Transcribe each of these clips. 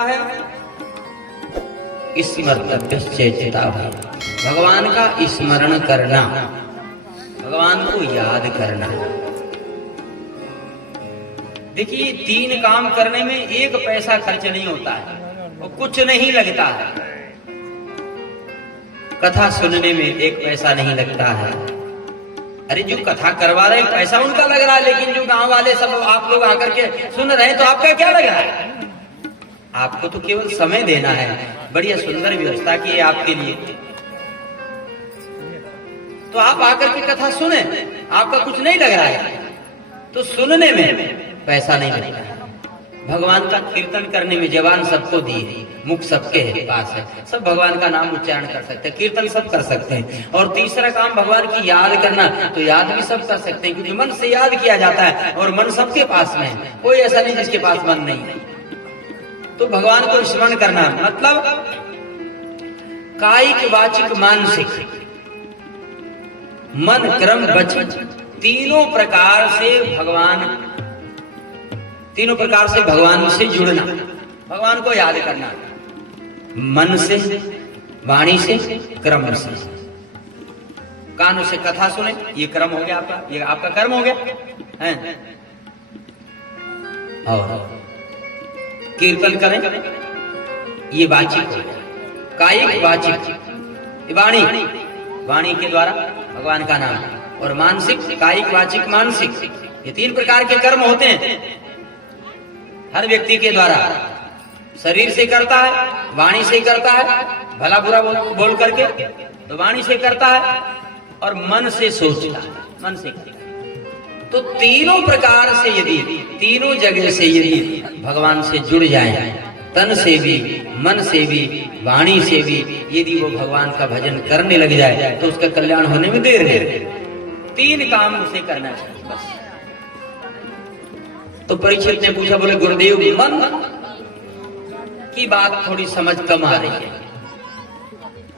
है स्मर्तव्यश्चेता, भगवान का स्मरण करना, भगवान को याद करना। देखिए, तीन काम करने में एक पैसा खर्च नहीं होता है और कुछ नहीं लगता है। कथा सुनने में एक पैसा नहीं लगता है। अरे जो कथा करवा रहे पैसा उनका लग रहा है, लेकिन जो गांव वाले सब आप लोग आकर के सुन रहे हैं तो आपका क्या लग रहा है? आपको तो केवल समय देना है। बढ़िया सुंदर व्यवस्था की है आपके लिए, तो आप आकर के कथा सुने, आपका कुछ नहीं लग रहा है तो सुनने में पैसा नहीं लगता है। भगवान का कीर्तन करने में जबान सबको दी है, मुख सबके पास है, सब भगवान का नाम उच्चारण कर सकते हैं, कीर्तन सब कर सकते हैं। और तीसरा काम भगवान की याद करना, तो याद भी सब कर सकते हैं, क्योंकि मन से याद किया जाता है और मन सबके पास में है, कोई ऐसा नहीं जिसके पास मन नहीं है। तो भगवान को स्मरण करना मतलब कायिक, वाचिक, मानसिक, मन, क्रम, वचन, तीनों प्रकार से भगवान से जुड़ना, भगवान को याद करना, मन से, वाणी से, क्रम से। कानों से कथा सुने, ये क्रम हो गया आपका, ये आपका कर्म हो गया है। और कीर्तन करें, ये वाचिक हो गया, कायिक, वाचिक, वाणी, वाणी के द्वारा भगवान का नाम, और मानसिक, कायिक, वाचिक, मानसिक, ये तीन प्रकार के कर्म होते हैं हर व्यक्ति के द्वारा। शरीर से करता है, वाणी से करता है, भला बुरा बोल करके तो वाणी से करता है, और मन से सोचता है, मन से करता है। तो तीनों प्रकार से यदि, तीनों जगह से यदि भगवान से जुड़ जाए, तन से भी, मन से भी, वाणी से भी, यदि वो भगवान का भजन करने लग जाए तो उसका कल्याण होने में देर नहीं। तीन काम उसे करना चाहिए बस। तो परीक्षित ने पूछा, बोले गुरुदेव मन की बात थोड़ी समझ कम आ रही है,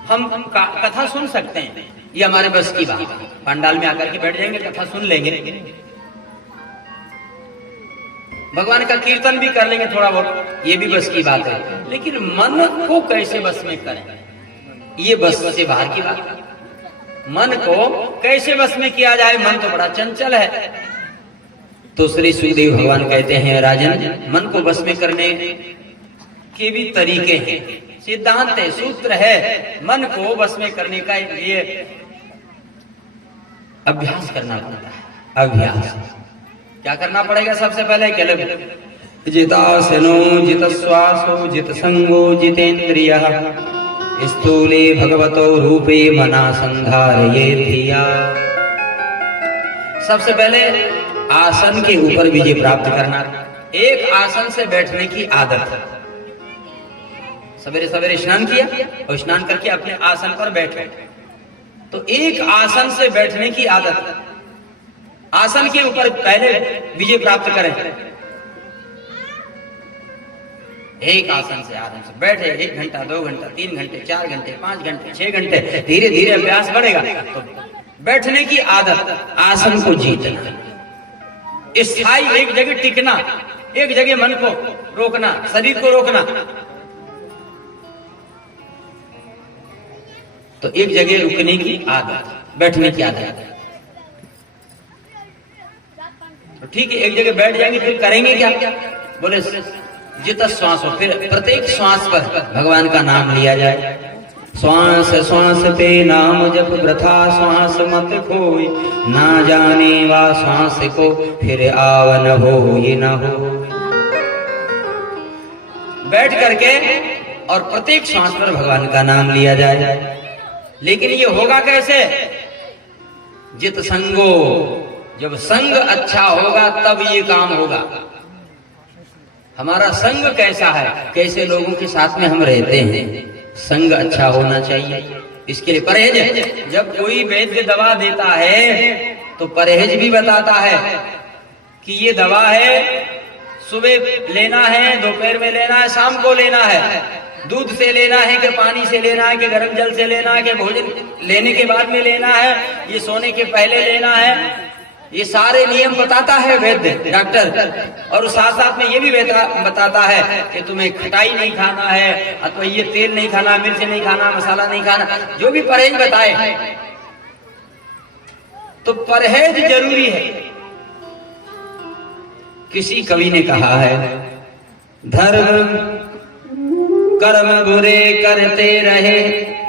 हम कथा सुन सकते हैं, ये हमारे बस की बात, पंडाल में आकर के बैठ जाएंगे, कथा सुन लेंगे, भगवान का कीर्तन भी कर लेंगे थोड़ा बहुत, ये भी बस की बात है, लेकिन मन को कैसे बस में करें, ये बस से बाहर की बात है। मन को कैसे बस में किया जाए, मन तो बड़ा चंचल है। तो श्री सुखदेव भगवान कहते हैं, राजन, मन को बस में करने के भी तरीके हैं, सिद्धांत है, सूत्र है। मन को बस में करने का ये अभ्यास करना पड़ता है। अभ्यास क्या करना पड़ेगा? सबसे पहले केवल जितासनो, जित श्वासो, जित संगो, जितेन्द्रियः, स्थूले भगवतो रूपे मना संधारये धिया। सबसे पहले आसन के ऊपर विजय प्राप्त करना, एक आसन से बैठने की आदत है। सवेरे सवेरे स्नान किया और स्नान करके अपने आसन पर बैठे, तो एक आसन से बैठने की आदत है। आसन के ऊपर पहले विजय प्राप्त करें, एक आसन से आराम से बैठे, 1 घंटा, 2 घंटा, 3 घंटे, 4 घंटे, 5 घंटे, 6 घंटे, धीरे धीरे अभ्यास बढ़ेगा तो बैठने की आदत, आसन को जीतना, स्थायी एक जगह टिकना, एक जगह मन को रोकना, शरीर को रोकना, तो एक जगह रुकने की आदत, बैठने की आदत। तो ठीक है, एक जगह बैठ जाएंगे, फिर करेंगे क्या? बोले जित श्वास हो, फिर प्रत्येक श्वास पर भगवान का नाम लिया जाए। श्वास श्वास पे नाम जप, वृथा श्वास मत खोई, ना जाने वा श्वास को फिर आवन हो ये न हो। बैठ करके और प्रत्येक श्वास पर भगवान का नाम लिया जाए। लेकिन ये होगा कैसे? जित संगो, जब संग अच्छा होगा तब ये काम होगा। हमारा संग कैसा है, कैसे लोगों के साथ में हम रहते हैं, संग अच्छा होना चाहिए। इसके लिए परहेज है। जब कोई वैद्य दवा देता है तो परहेज भी बताता है कि ये दवा है, सुबह लेना है, दोपहर में लेना है, शाम को लेना है, दूध से लेना है कि पानी से लेना है कि गर्म जल से लेना है कि भोजन लेने के बाद में लेना है, ये सोने के पहले लेना है, ये सारे नियम बताता है वैद्य डॉक्टर, और साथ साथ में ये भी बताता है कि तुम्हें खटाई नहीं खाना है, अथवा ये तेल नहीं खाना, मिर्च नहीं खाना, मसाला नहीं खाना, जो भी परहेज बताए। तो परहेज जरूरी है। किसी कवि ने कहा है, धर्म कर्म बुरे करते रहे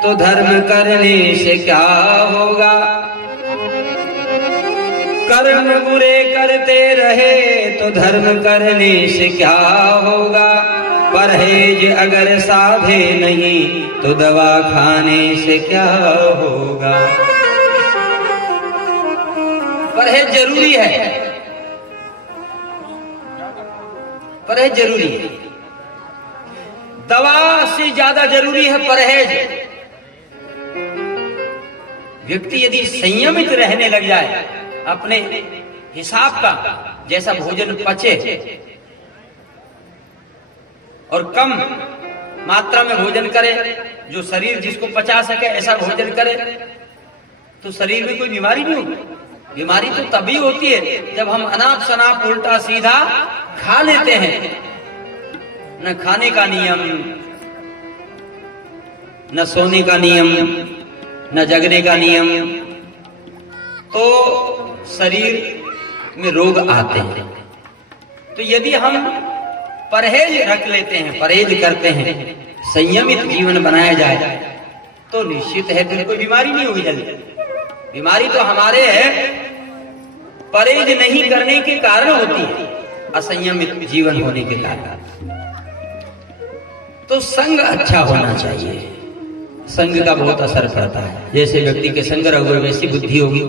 तो धर्म करने से क्या होगा, कर्म बुरे करते रहे तो धर्म करने से क्या होगा, परहेज अगर साधे नहीं तो दवा खाने से क्या होगा। परहेज जरूरी है, परहेज जरूरी है। दवा से ज्यादा जरूरी है परहेज। व्यक्ति यदि संयमित रहने लग जाए, अपने हिसाब का जैसा भोजन पचे और कम मात्रा में भोजन करे, जो शरीर जिसको पचा सके ऐसा भोजन करे, तो शरीर में कोई बीमारी नहीं होगी। बीमारी तो तभी होती है जब हम अनाप शनाप उल्टा सीधा खा लेते हैं। न खाने का नियम, न सोने का नियम, न जगने का नियम, तो शरीर में रोग आते हैं। तो यदि हम परहेज रख लेते हैं, परहेज करते हैं, संयमित जीवन बनाया जाए, तो निश्चित है फिर कोई बीमारी नहीं होगी जल्दी। बीमारी तो हमारे है परहेज नहीं करने के कारण होती है, असंयमित जीवन होने के कारण। तो संग अच्छा होना चाहिए, संग का बहुत असर पड़ता है। जैसे व्यक्ति के संग रहोगे वैसी बुद्धि होगी।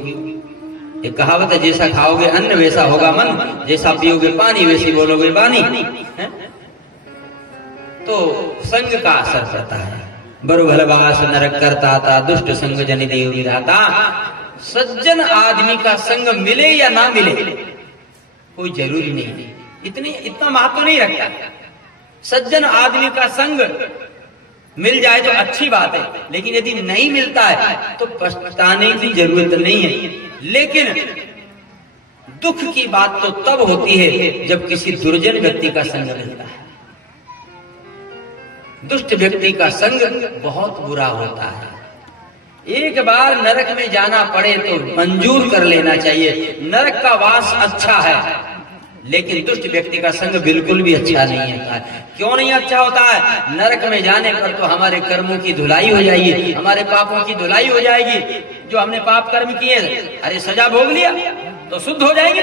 एक कहावत है, जैसा खाओगे अन्न वैसा होगा मन, जैसा पियोगे पानी वैसी बोलोगे बानी। तो संग का असर पड़ता है। बरु भलवास नरक करता था, दुष्ट संग जन देव विधाता। सज्जन आदमी का संग मिले या ना मिले कोई जरूरी नहीं है, इतना महत्व नहीं रखता। सज्जन आदमी का संग मिल जाए तो अच्छी बात है, लेकिन यदि नहीं मिलता है तो पछताने की जरूरत नहीं है। लेकिन दुख की बात तो तब होती है जब किसी दुर्जन व्यक्ति का संग मिलता है। दुष्ट व्यक्ति का संग बहुत बुरा होता है। एक बार नरक में जाना पड़े तो मंजूर कर लेना चाहिए। नरक का वास अच्छा है, लेकिन दुष्ट व्यक्ति का संग बिल्कुल भी अच्छा नहीं होता है। क्यों नहीं अच्छा होता है? नरक में जाने पर तो हमारे कर्मों की धुलाई हो जाएगी, हमारे पापों की धुलाई हो जाएगी। जो हमने पाप कर्म किए, अरे सजा भोग लिया तो शुद्ध हो जाएंगे,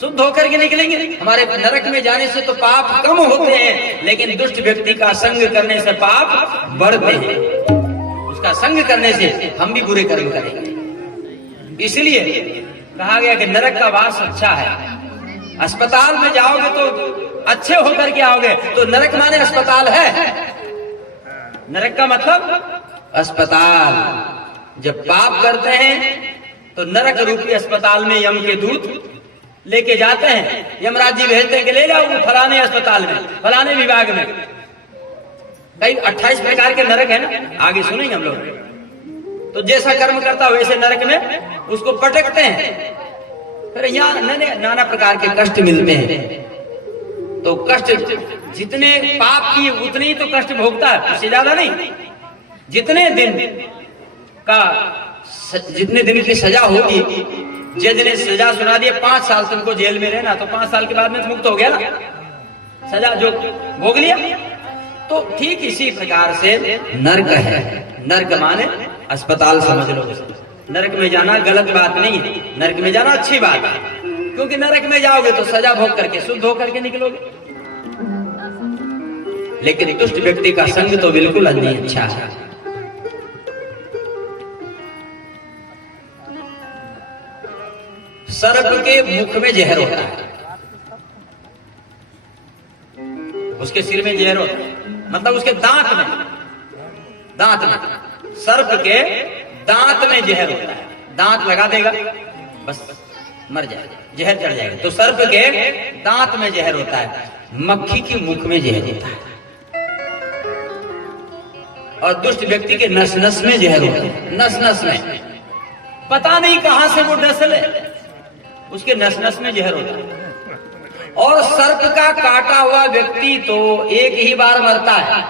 शुद्ध होकर के निकलेंगे। हमारे नरक में जाने से तो पाप कम होते हैं, लेकिन दुष्ट व्यक्ति का संग करने से पाप बढ़ते हैं। उसका संग करने से हम भी बुरे कर्म करेंगे। इसलिए कहा गया कि नरक का वास अच्छा है। अस्पताल में जाओगे तो अच्छे होकर के आओगे, तो नरक माने अस्पताल है। नरक का मतलब अस्पताल। जब पाप करते हैं तो नरक रूपी अस्पताल में यम के दूत लेके जाते हैं। यमराज जी भेजते हैं कि ले जाओ फलाने अस्पताल में, फलाने विभाग में। कई 28 प्रकार के नरक है ना, आगे सुनेंगे हम लोग। तो जैसा कर्म करता वैसे नरक में उसको पटकते हैं। फिर यहाँ नाना प्रकार के कष्ट मिलते हैं। तो कष्ट जितने पाप किए उतने ही तो कष्ट भोगता है, उससे ज्यादा नहीं। जितने दिन की सजा होगी, जज ने सजा सुना दी 5 साल तुमको जेल में रहना, तो 5 साल के बाद में तो मुक्त हो गया ना, सजा जो भोग लिया। तो ठीक इसी प्रकार से नरक है। नरक माने अस्पताल समझ लो। नरक में जाना गलत बात नहीं है, नरक में जाना अच्छी बात है, क्योंकि नरक में जाओगे तो सजा भोग करके शुद्ध होकर के निकलोगे। लेकिन दुष्ट व्यक्ति का संग तो बिल्कुल नहीं अच्छा है। सर्प के मुख में जहर होता है, उसके सिर में जहर होता है, मतलब उसके दांत में सर्प के दांत में जहर होता है। दांत लगा देगा बस मर जाएगा, जहर चढ़ जाएगा। तो सर्प के दांत में जहर होता है, मक्खी के मुख में जहर होता है, और दुष्ट व्यक्ति के नस नस में जहर होता है। नस नस में पता नहीं कहां से वो डसले, उसके नस नस में जहर होता है। और सर्प का काटा हुआ व्यक्ति तो एक ही बार मरता है,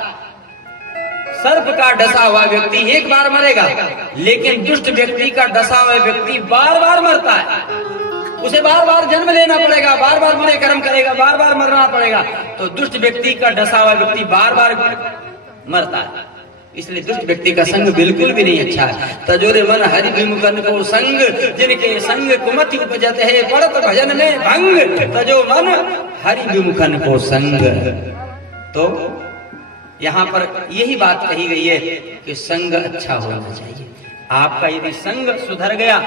सर्प का डसा हुआ व्यक्ति एक बार मरेगा, लेकिन दुष्ट व्यक्ति का डसा हुआ व्यक्ति बार बार मरता है। उसे बार बार जन्म लेना पड़ेगा, बार बार बुरे कर्म करेगा, बार बार मरना पड़ेगा। तो दुष्ट व्यक्ति का डसा हुआ व्यक्ति बार बार मरता है। इसलिए दुष्ट व्यक्ति का संग बिल्कुल भी नहीं अच्छा है। तजोरे मन हरि विमुखन को संग, जिनके संग कुमति उपजत है, पड़त भजन में भंग। तजो मन हरि विमुखन को संग। तो यहाँ पर यही बात कही गई है कि संग अच्छा होना चाहिए। आपका यदि संग सुधर गया,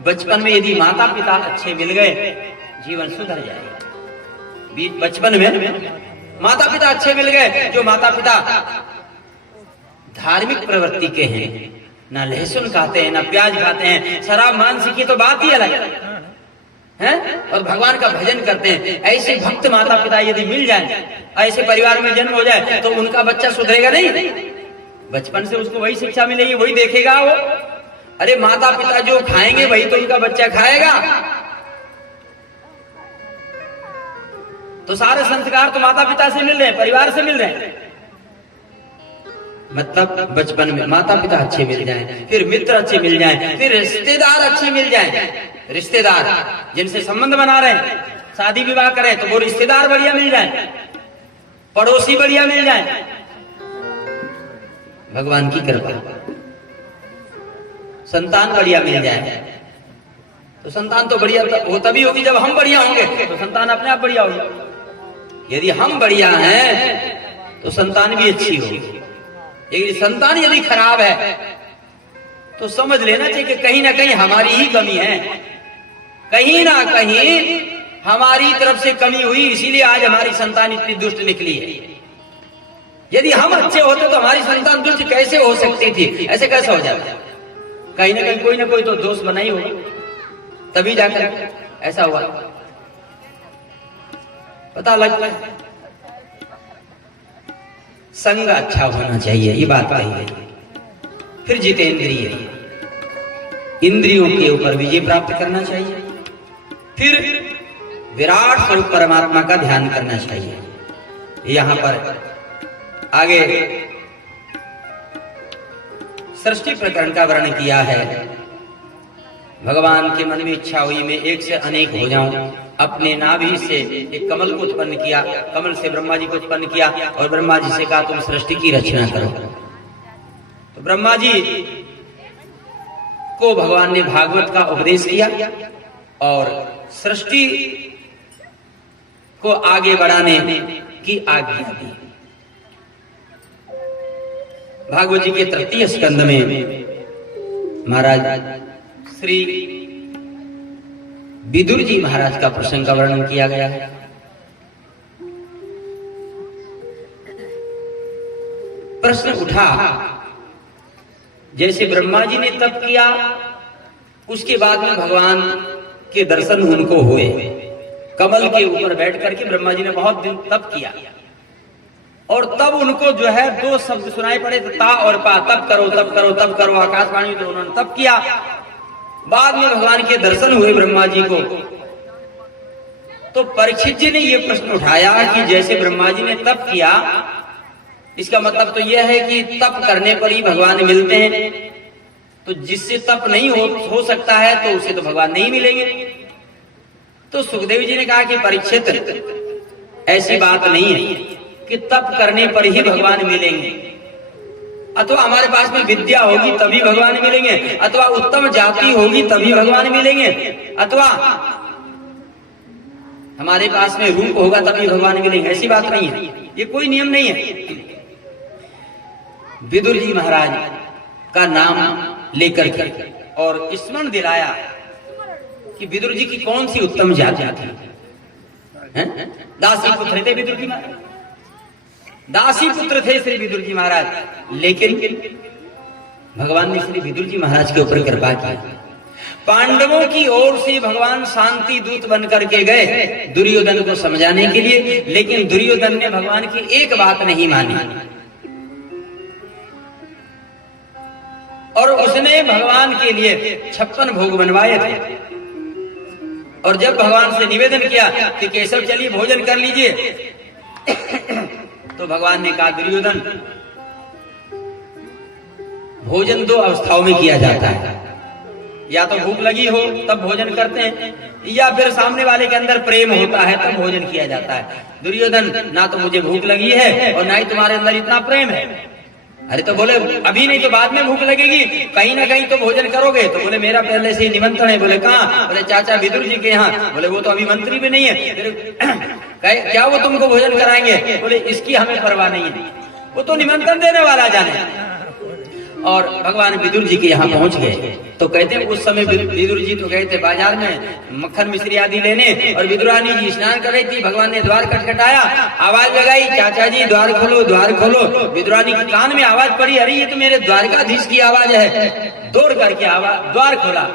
बचपन में यदि माता पिता अच्छे मिल गए, जीवन सुधर जाएगा। बचपन में माता पिता अच्छे मिल गए, जो माता पिता धार्मिक प्रवृत्ति के हैं, ना लहसुन खाते हैं, ना प्याज खाते हैं, शराब मांस की तो बात ही अलग है, और भगवान का भजन करते हैं, ऐसे भक्त माता पिता यदि मिल जाए, ऐसे परिवार में जन्म हो जाए, तो उनका बच्चा सुधरेगा नहीं। बचपन से उसको वही शिक्षा मिलेगी, वही देखेगा वो। अरे माता पिता जो खाएंगे वही तो उनका बच्चा खाएगा। तो सारे संस्कार तो माता पिता से मिल रहे हैं, परिवार से मिल रहे हैं। मतलब बचपन में माता पिता अच्छे मिल जाएं, फिर मित्र अच्छे मिल जाएं, फिर रिश्तेदार अच्छे मिल जाएं। रिश्तेदार जिनसे संबंध बना रहे हैं, शादी विवाह करें तो वो रिश्तेदार बढ़िया मिल जाएं, पड़ोसी बढ़िया मिल जाएं। भगवान की कृपा, संतान बढ़िया मिल जाए। तो संतान तो बढ़िया वो तभी होगी जब हम बढ़िया होंगे, तो संतान अपने आप बढ़िया होगी। यदि हम बढ़िया हैं तो संतान भी अच्छी होगी। लेकिन संतान यदि खराब है तो समझ लेना चाहिए कि कहीं ना कहीं हमारी ही कमी है, कहीं ना कहीं हमारी तरफ से कमी हुई, इसीलिए आज हमारी संतान इतनी दुष्ट निकली है। यदि हम अच्छे होते तो हमारी संतान दुष्ट कैसे हो सकती थी? ऐसे कैसे हो जाता? कहीं ना कहीं कोई ना कोई तो दोष बना ही होगा, तभी जाकर ऐसा हुआ, पता लगता है। संग अच्छा होना चाहिए, ये बात कही गई। फिर जितेंद्रिय, इंद्रियों के ऊपर विजय प्राप्त करना चाहिए। फिर विराट स्वरूप परमात्मा का ध्यान करना चाहिए। यहां पर आगे सृष्टि प्रकरण का वर्णन किया है। भगवान के मन में इच्छा हुई मैं एक से अनेक हो जाऊं, अपने नाभि से एक कमल को उत्पन्न किया, कमल से ब्रह्मा जी को उत्पन्न किया, और ब्रह्मा जी से कहा तुम सृष्टि की रचना करो। तो ब्रह्मा जी को भगवान ने भागवत का उपदेश किया और सृष्टि को आगे बढ़ाने की आज्ञा दी। भागवत जी के तृतीय स्कंद में महाराज श्री विदुर जी महाराज का प्रसंग का वर्णन किया गया है। प्रश्न उठा, जैसे ब्रह्मा जी ने तप किया, उसके बाद में भगवान के दर्शन उनको हुए। कमल के ऊपर बैठ करके ब्रह्मा जी ने बहुत दिन तप किया, और तब उनको जो है दो शब्द सुनाई पड़े, ता और पा। तप करो, तप करो, तप करो, आकाशवाणी। तो उन्होंने तप किया। बाद में भगवान के दर्शन हुए ब्रह्मा जी को। तो परीक्षित जी ने यह प्रश्न उठाया कि जैसे ब्रह्मा जी ने तप किया, इसका मतलब तो यह है कि तप करने पर ही भगवान मिलते हैं। तो जिससे तप नहीं हो सकता है तो उसे तो भगवान नहीं मिलेंगे। तो सुखदेव जी ने कहा कि परीक्षित, ऐसी बात नहीं है कि तप करने पर ही भगवान मिलेंगे। अथवा हमारे पास में विद्या होगी तभी भगवान मिलेंगे, अथवा उत्तम जाति होगी तभी भगवान मिलेंगे, अथवा हमारे पास में रूप होगा तभी भगवान मिलेंगे। ऐसी बात नहीं है, ये कोई नियम नहीं है। विदुर जी महाराज का नाम लेकर के और स्मरण दिलाया कि विदुर जी की कौन सी उत्तम जाति थी। दासी पुत्र थे विदुर जी महाराज, दासी पुत्र थे श्री विदुर जी महाराज। लेकिन भगवान ने श्री विदुर जी महाराज के ऊपर कृपा की। पांडवों की ओर से भगवान शांति दूत बन करके गए दुर्योधन को समझाने के लिए, लेकिन दुर्योधन ने भगवान की एक बात नहीं मानी और उसने भगवान के लिए 56 भोग बनवाए थे। और जब भगवान से निवेदन किया कि केशव चलिए भोजन कर लीजिए, तो भगवान ने कहा दुर्योधन, भोजन दो अवस्थाओं में किया जाता है, या तो भूख लगी हो तब भोजन करते हैं, या फिर सामने वाले के अंदर प्रेम होता है तब भोजन किया जाता है। दुर्योधन, ना तो मुझे भूख लगी है और ना ही तुम्हारे अंदर इतना प्रेम है। अरे तो बोले अभी नहीं तो बाद में भूख लगेगी, कहीं ना कहीं तो भोजन करोगे। तो बोले मेरा पहले से ही निमंत्रण है। बोले कहाँ? बोले चाचा विदुर जी के यहाँ। बोले वो तो अभी मंत्री भी नहीं है, फिर क्या वो तुमको भोजन कराएंगे? बोले इसकी हमें परवाह नहीं है, वो तो निमंत्रण देने वाला जाने। और भगवान विदुर जी के यहाँ पहुंच गए। तो कहते हैं उस समय विदुर जी तो गए थे बाजार में मक्खन मिश्री आदि लेने, और विदुरानी जी स्नान कर रही थी। भगवान ने द्वार खटखटाया, आवाज लगाई, चाचा जी द्वार खोलो, द्वार खोलो। विदुरानी के कान में आवाज पड़ी, अरे ये तो मेरे द्वारकाधीश की आवाज है। दौड़ करके आवाज द्वार खोला,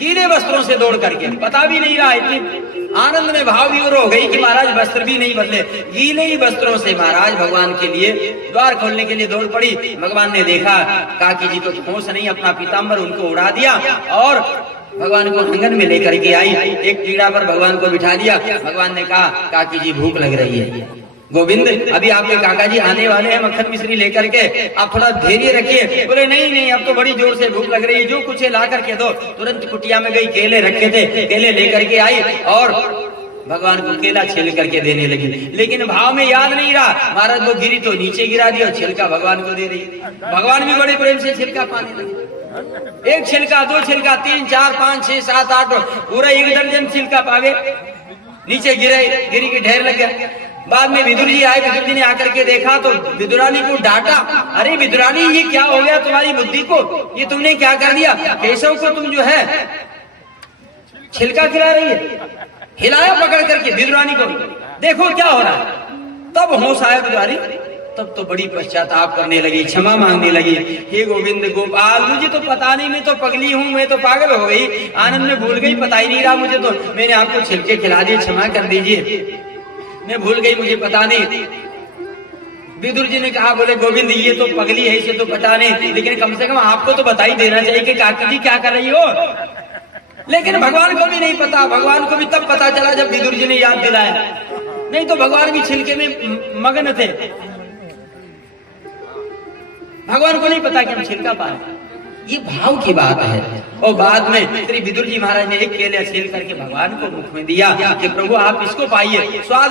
गीले वस्त्रों से दौड़ करके, पता भी नहीं रहा, इतनी आनंद में भाव विभोर हो गई कि महाराज वस्त्र भी नहीं बदले, गीले ही वस्त्रों से महाराज भगवान के लिए द्वार खोलने के लिए दौड़ पड़ी। भगवान ने देखा काकी जी तो ठोस नहीं, अपना पीताम्बर उनको उड़ा दिया और भगवान को आंगन में लेकर के आई। एक पीड़ा पर भगवान को बिठा दिया। भगवान ने कहा काकी जी भूख लग रही है, गोविंद अभी आपके काका जी आने वाले हैं मक्खन मिश्री लेकर के, आप थोड़ा धैर्य रखिए। बोले नहीं नहीं, अब तो बड़ी जोर से भूख लग रही है, जो कुछ है ला करके दो। तुरंत कुटिया में गई, केले रखे थे, केले लेकर के आई और भगवान को केला छिल करके देने लगी। लेकिन भाव में याद नहीं रहा, महाराज वो गिरी तो नीचे गिरा दिया, छिलका भगवान को दे रही। भगवान भी बड़े प्रेम से छिलका पाने लगे। एक छिलका, दो छिलका, 3, 4, 5, 6, 7, 8 पूरा 1 दर्जन छिलका पावे नीचे गिरे, गिरी के ढेर लग गया। बाद में विदुर जी आए, विदुर जी ने आकर के देखा तो विदुरानी को डांटा, अरे विदुरानी ये क्या हो गया तुम्हारी बुद्धि को, ये तुमने क्या कर दिया? केशव को तुम जो है छिलका खिला रही है। हिलाया पकड़ करके विदुरानी को, देखो क्या हो रहा है। तब होश आया विदुरानी, तब तो बड़ी पश्चाताप करने लगी, क्षमा मांगने लगी। हे गोविंद गोपाल, मुझे तो पता नहीं, मैं तो पगली हूँ, मैं तो पागल हो गई, आनंद में भूल गई, पता ही नहीं रहा मुझे, तो मैंने आपको छिलके खिला दिए, क्षमा कर दीजिए, मैं भूल गई, मुझे पता नहीं। विदुर जी ने कहा, बोले गोविंद ये तो पगली है, इसे तो पता नहीं, लेकिन कम से कम आपको तो बता ही देना चाहिए कि काकी जी क्या कर रही हो। लेकिन भगवान को भी नहीं पता, भगवान को भी तब पता चला जब विदुर जी ने याद दिलाया, नहीं तो भगवान भी छिलके में मगन थे। भगवान को नहीं पता कि हम छिलका पाए, ये भाव की बात है। और बाद में श्री विदुर जी महाराज ने एक केले छील करके भगवान को मुख में दिया कि प्रभु आप इसको पाइए, स्वाद